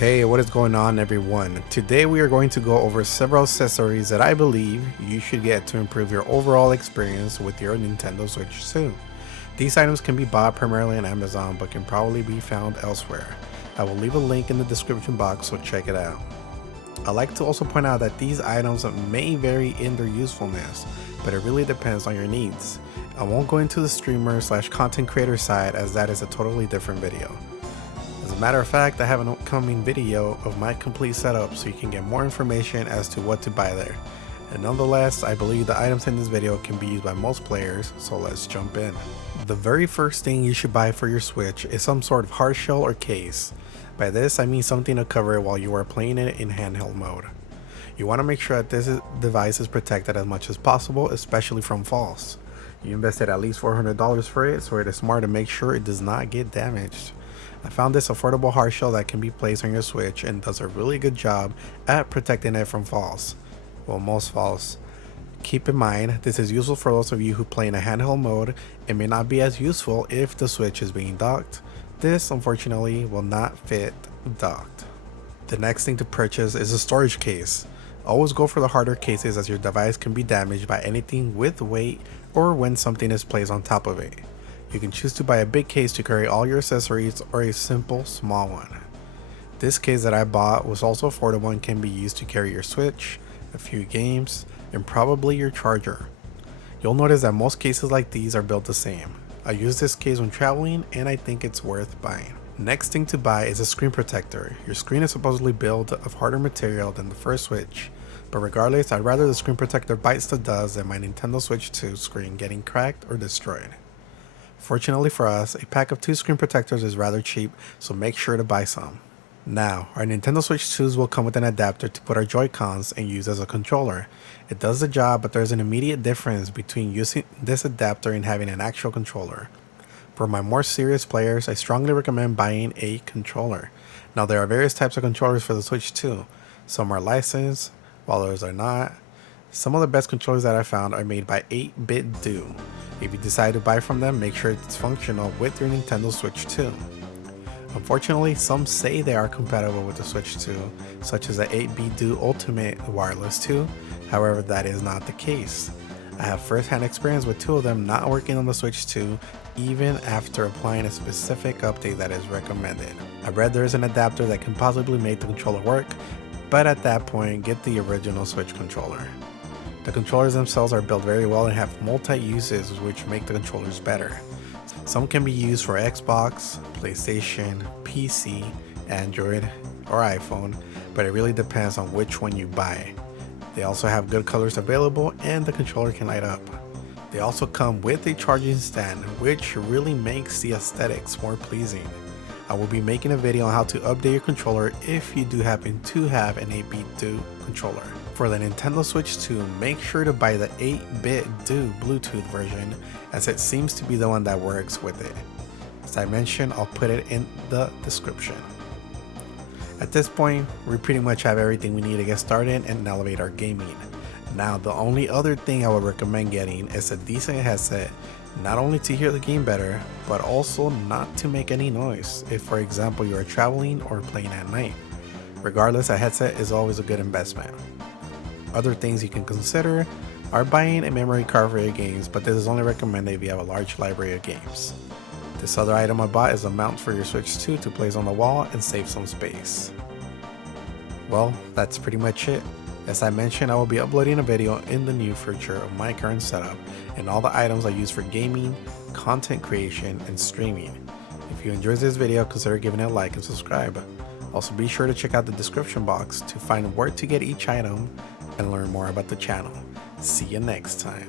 Hey, what is going on everyone? Today we are going to go over several accessories that I believe you should get to improve your overall experience with your Nintendo Switch 2. These items can be bought primarily on Amazon but can probably be found elsewhere. I will leave a link in the description box, so check it out. I like to also point out that these items may vary in their usefulness, but it really depends on your needs. I won't go into the streamer/content creator side, as that is a totally different video. As a matter of fact, I have an upcoming video of my complete setup so you can get more information as to what to buy there. And nonetheless, I believe the items in this video can be used by most players, so let's jump in. The very first thing you should buy for your Switch is some sort of hard shell or case. By this, I mean something to cover it while you are playing it in handheld mode. You want to make sure that this device is protected as much as possible, especially from falls. You invested at least $400 for it, so it is smart to make sure it does not get damaged. I found this affordable hard shell that can be placed on your Switch and does a really good job at protecting it from falls. Well, most falls. Keep in mind, this is useful for those of you who play in a handheld mode. It may not be as useful if the Switch is being docked. This, unfortunately, will not fit docked. The next thing to purchase is a storage case. Always go for the harder cases, as your device can be damaged by anything with weight or when something is placed on top of it. You can choose to buy a big case to carry all your accessories or a simple small one. This case that I bought was also affordable and can be used to carry your Switch, a few games, and probably your charger. You'll notice that most cases like these are built the same. I use this case when traveling and I think it's worth buying. Next thing to buy is a screen protector. Your screen is supposedly built of harder material than the first Switch, but regardless, I'd rather the screen protector bites the dust than my Nintendo Switch 2 screen getting cracked or destroyed. Fortunately for us, a pack of 2 screen protectors is rather cheap, so make sure to buy some. Now, our Nintendo Switch 2s will come with an adapter to put our Joy-Cons and use as a controller. It does the job, but there's an immediate difference between using this adapter and having an actual controller. For my more serious players, I strongly recommend buying a controller. Now, there are various types of controllers for the Switch 2. Some are licensed, while others are not. Some of the best controllers that I found are made by 8-Bit Do. If you decide to buy from them, make sure it's functional with your Nintendo Switch 2. Unfortunately, some say they are compatible with the Switch 2, such as the 8-Bit Do Ultimate Wireless 2. However, that is not the case. I have first-hand experience with 2 of them not working on the Switch 2, even after applying a specific update that is recommended. I read there is an adapter that can possibly make the controller work, but at that point, get the original Switch controller. The controllers themselves are built very well and have multi-uses, which make the controllers better. Some can be used for Xbox, PlayStation, PC, Android, or iPhone, but it really depends on which one you buy. They also have good colors available and the controller can light up. They also come with a charging stand, which really makes the aesthetics more pleasing. I will be making a video on how to update your controller if you do happen to have an 8-Bit Do controller. For the Nintendo Switch 2, make sure to buy the 8-Bit Do Bluetooth version, as it seems to be the one that works with it. As I mentioned, I'll put it in the description. At this point, we pretty much have everything we need to get started and elevate our gaming. Now, the only other thing I would recommend getting is a decent headset, not only to hear the game better, but also not to make any noise if, for example, you are traveling or playing at night. Regardless, a headset is always a good investment. Other things you can consider are buying a memory card for your games, but this is only recommended if you have a large library of games. This other item I bought is a mount for your Switch 2 to place on the wall and save some space. Well, that's pretty much it. As I mentioned, I will be uploading a video in the near future of my current setup and all the items I use for gaming, content creation, and streaming. If you enjoyed this video, consider giving it a like and subscribe. Also, be sure to check out the description box to find where to get each item and learn more about the channel. See you next time.